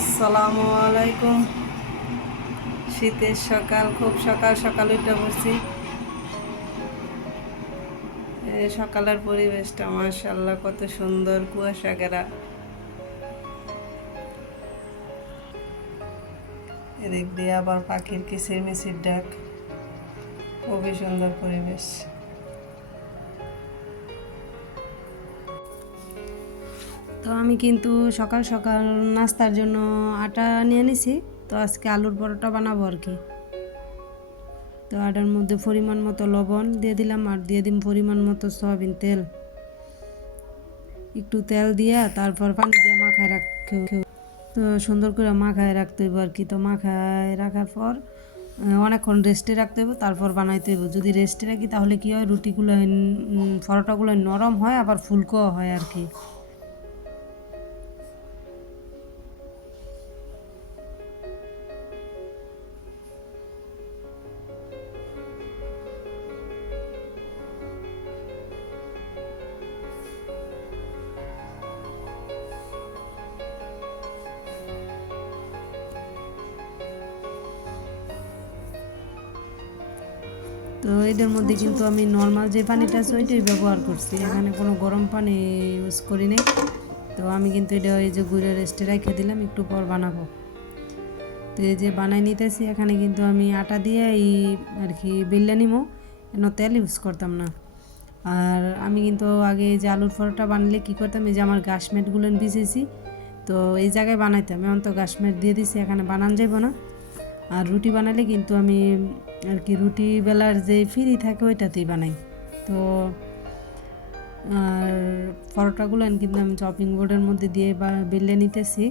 আসসালামু আলাইকুম। শীতের সকাল, খুব সকাল সকাল উঠে পড়ছি। সকালের পরিবেশটা মাশাআল্লাহ কত সুন্দর, কুয়াশা ঘেরা। এদিক দিয়ে আবার পাখির কিচিরমিচির ডাক, খুবই সুন্দর পরিবেশ। তো আমি কিন্তু সকাল সকাল নাস্তার জন্য আটা নিয়ে নিছি। তো আজকে আলুর পরোটা বানাবো আর কি। তো আটার মধ্যে পরিমাণ মতো লবণ দিয়ে দিলাম, আর দিয়ে দিম পরিমাণ মতো সয়াবিন তেল। একটু তেল দিয়া তারপর পানি দিয়ে মাখায় রাখতে, তো সুন্দর করে মাখায় রাখতে হইব আর কি। তো মাখায় রাখার পর অনেকক্ষণ রেস্টে রাখতে হইব, তারপর বানাইতে হইব। যদি রেস্টে রাখি তাহলে কি হয়, রুটিগুলো পরোটাগুলো নরম হয়, আবার ফুলকো হয় আর কি। তো এদের মধ্যে কিন্তু আমি নর্মাল যে পানিটা আছে ওইটাই ব্যবহার করছি, এখানে কোনো গরম পানি ইউজ করি নাই। তো আমি কিন্তু এটা এই যে গুঁড়ো রেস্টে রেখে দিলাম, একটু পর বানাবো। তো এই যে বানাই নিতেছি, এখানে কিন্তু আমি আটা দিয়ে এই আর কি বেললে নিমো, কেন তেল ইউজ করতাম না। আর আমি কিন্তু আগে যে আলুর পরোটা বানালে কী করতাম, এই যে আমার গাছমেটগুলো ভিজেছি, তো এই জায়গায় বানাইতাম। এখন তো গাছমেট দিয়ে দিছি, এখানে বানান যাইব না। আর রুটি বানালে কিন্তু আমি আর কি রুটি বেলার যে ফ্রি থাকে ওইটাতেই বানাই। তো আর পরোটাগুলো কিন্তু আমি চপিং বোর্ডের মধ্যে দিয়ে বেলে নিতেছি।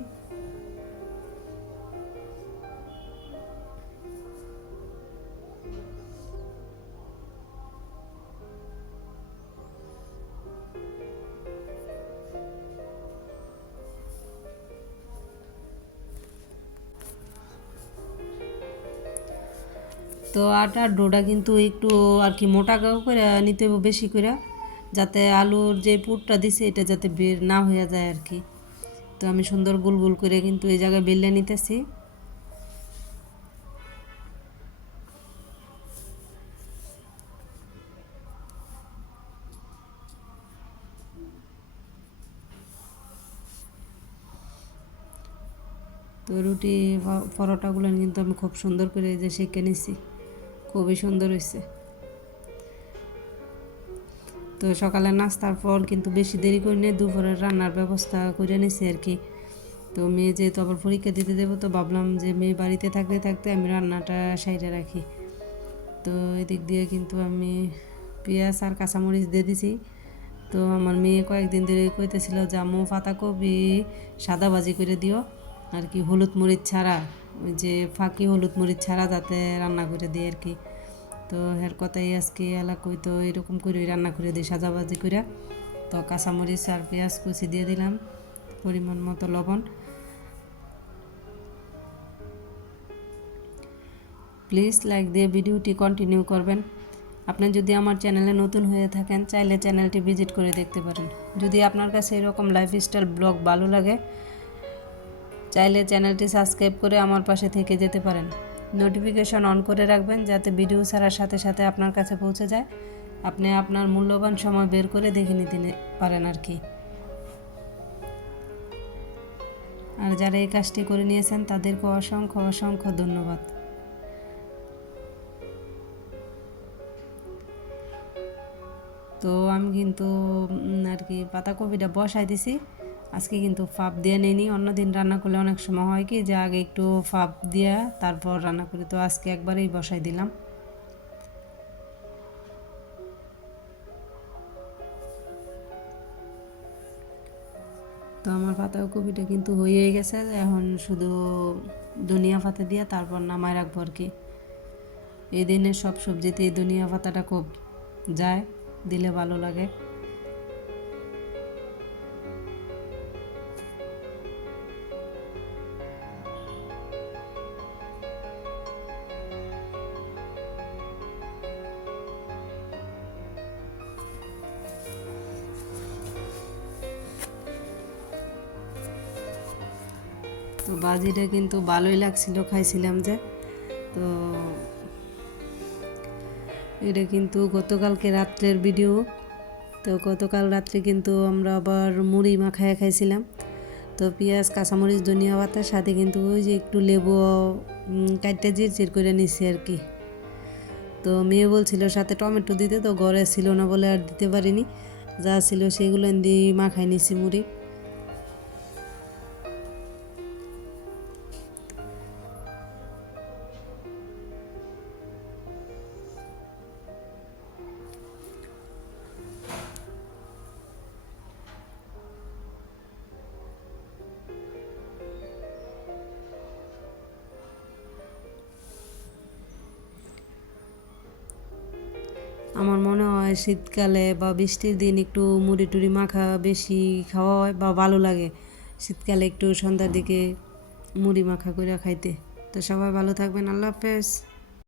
তো আটার ডোটা কিন্তু একটু আর কি মোটা করে নিতে হবে, বেশি করে, যাতে আলুর যে পুরটা দিছে এটা যাতে বের না হয়ে যায় আর কি। তো আমি সুন্দর গোল গোল করে কিন্তু এই জায়গায় বেলে নিতেছি। তো রুটি পরোটাগুলো কিন্তু আমি খুব সুন্দর করে যে সেঁকে নিছি, খুবই সুন্দর হয়েছে। তো সকালে নাস্তার পর কিন্তু বেশি দেরি করে নিয়ে দুপুরের রান্নার ব্যবস্থা করে নিছি আর কি। তো মেয়ে যেহেতু আবার পরীক্ষা দিতে দেবো, তো ভাবলাম যে মেয়ে বাড়িতে থাকতে থাকতে আমি রান্নাটা সাইডে রাখি। তো এদিক দিয়ে কিন্তু আমি পেঁয়াজ আর কাঁচামরিচ দিয়ে দিছি। তো আমার মেয়ে কয়েকদিন ধরে কইতেছিল যে আম্মু পাতাকপি সাদা ভাজি করে দিও আর কি, হলুদ মরিচ ছাড়া, ওই যে ফাঁকি হলুদ মরিচ ছাড়া যাতে রান্না করে দিই আর কি। তো এর কথাই আজকে এলাকা কই তো এরকম করে রান্না করে দিই সাদা ভাজি করে। তো কাঁচামরিচ আর পেঁয়াজ কুচি দিয়ে দিলাম, পরিমাণ মতো লবণ। প্লিজ লাইক দিয়ে ভিডিওটি কন্টিনিউ করবেন। আপনি যদি আমার চ্যানেলে নতুন হয়ে থাকেন, চাইলে চ্যানেলটি ভিজিট করে দেখতে পারেন। যদি আপনার কাছে এরকম লাইফস্টাইল ব্লগ ভালো লাগে, চাইলে চ্যানেলটি সাবস্ক্রাইব করে আমার পাশে থেকে যেতে পারেন। নোটিফিকেশন অন করে রাখবেন, যাতে ভিডিও ছাড়ার সাথে সাথে আপনার কাছে পৌঁছে যায়, আপনি আপনার মূল্যবান সময় বের করে দেখে নিতে পারেন আর কি। আর যারা এই কাজটি করে নিয়েছেন তাদেরকে অসংখ্য অসংখ্য ধন্যবাদ। তো আমি কিন্তু আর কি পাতাকপিটা বসাই দিছি। আজকে কিন্তু ফাপ দিয়ে নিইনি, অন্যদিন রান্না করলে অনেক সময় হয় কি যে আগে একটু ফাপ দিয়া তারপর রান্না করি, তো আজকে একবারেই বসাই দিলাম। তো আমার পাতাকপিটা কিন্তু হয়ে গেছে, এখন শুধু ধনিয়া পাতা দিয়ে তারপর নামায় রাখবো আর কি। এই দিনের সব সবজিতে এই ধনিয়া পাতাটা খুব যায়, দিলে ভালো লাগে। তো তো বাজিটা কিন্তু ভালোই লাগছিল, খাইছিলাম যে। তো এটা কিন্তু গতকালকে রাত্রের ভিডিও। তো গতকাল রাত্রে কিন্তু আমরা আবার মুড়ি মাখায় খাইছিলাম। তো পেঁয়াজ, কাঁচামরিচ, ধনিয়া পাতার সাথে কিন্তু ওই যে একটু লেবু কাটতে জিরজির করে নিছি আর কি। তো মেয়ে বলছিল সাথে টমেটো দিতে, তো ঘরে ছিল না বলে আর দিতে পারিনি, যা ছিল সেগুলো দিয়ে মাখাই নিছি মুড়ি। আমার মনে হয় শীতকালে বা বৃষ্টির দিন একটু মুড়ি টুড়ি মাখা বেশি খাওয়া হয় বা ভালো লাগে শীতকালে একটু সন্ধ্যার দিকে মুড়ি মাখা করে খাইতে। তো সবাই ভালো থাকবেন, আল্লাহ হাফেজ।